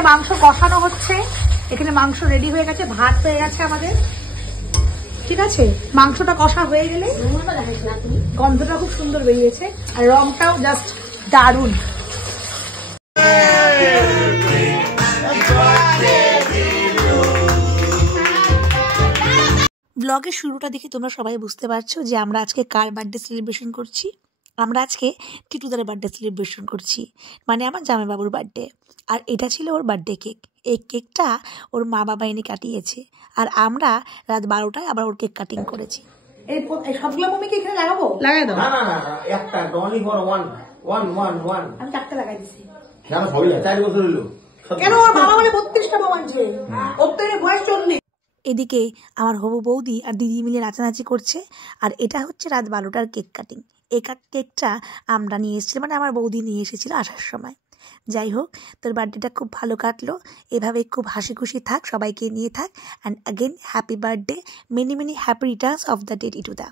এখানে মাংস কষানো হচ্ছে, এখানে মাংস রেডি হয়ে গেছে, ভাত হয়ে গেছে আমাদের। ঠিক আছে, মাংসটা কষা হয়ে গেলে গন্ধটা খুব সুন্দর বেরিয়েছে, আর রংটাও জাস্ট দারুণ। ব্লগের শুরুটা দেখে তোমরা সবাই বুঝতে পারছো যে আমরা আজকে কার বার্থডে সেলিব্রেশন করছি। আমরা আজকে টিটুদার বার্থডে সেলিব্রেশন করছি, মানে আমার জামাইবাবুর বার্থডে। আর এটা ছিল ওর বার্থডে কেক। এই কেকটা ওর মা বাবা এনে কাটিয়েছে, আর আমরা রাত 12টায় আবার ওর কেক কাটিং করেছি। এই সবগুলো আমি কি এখানে লাগাবো? লাগাই দাও। না না না, একটা অনলি ফর ওয়ান। আমি চারটে লাগাই দিছি। কেন সবই 4 বছর হলো? কেন ওর বাবা বলে 32টা বউ আনছে, ওর তো বয়স 40। এদিকে আমার হবু বৌদি আর দিদি মিলে নাচানাচি করছে, আর এটা হচ্ছে রাত 12টার কেক কাটিং। এই কেকটা আমরা নিয়ে এসেছিলাম, মানে আমার বৌদি নিয়ে এসেছিল আসার সময়। যাই হোক, তোর বার্থডেটা খুব ভালো কাটলো, এভাবে খুব হাসি খুশি থাক, সবাইকে নিয়ে থাক। And again happy birthday, many many happy returns of the day টিটুদা।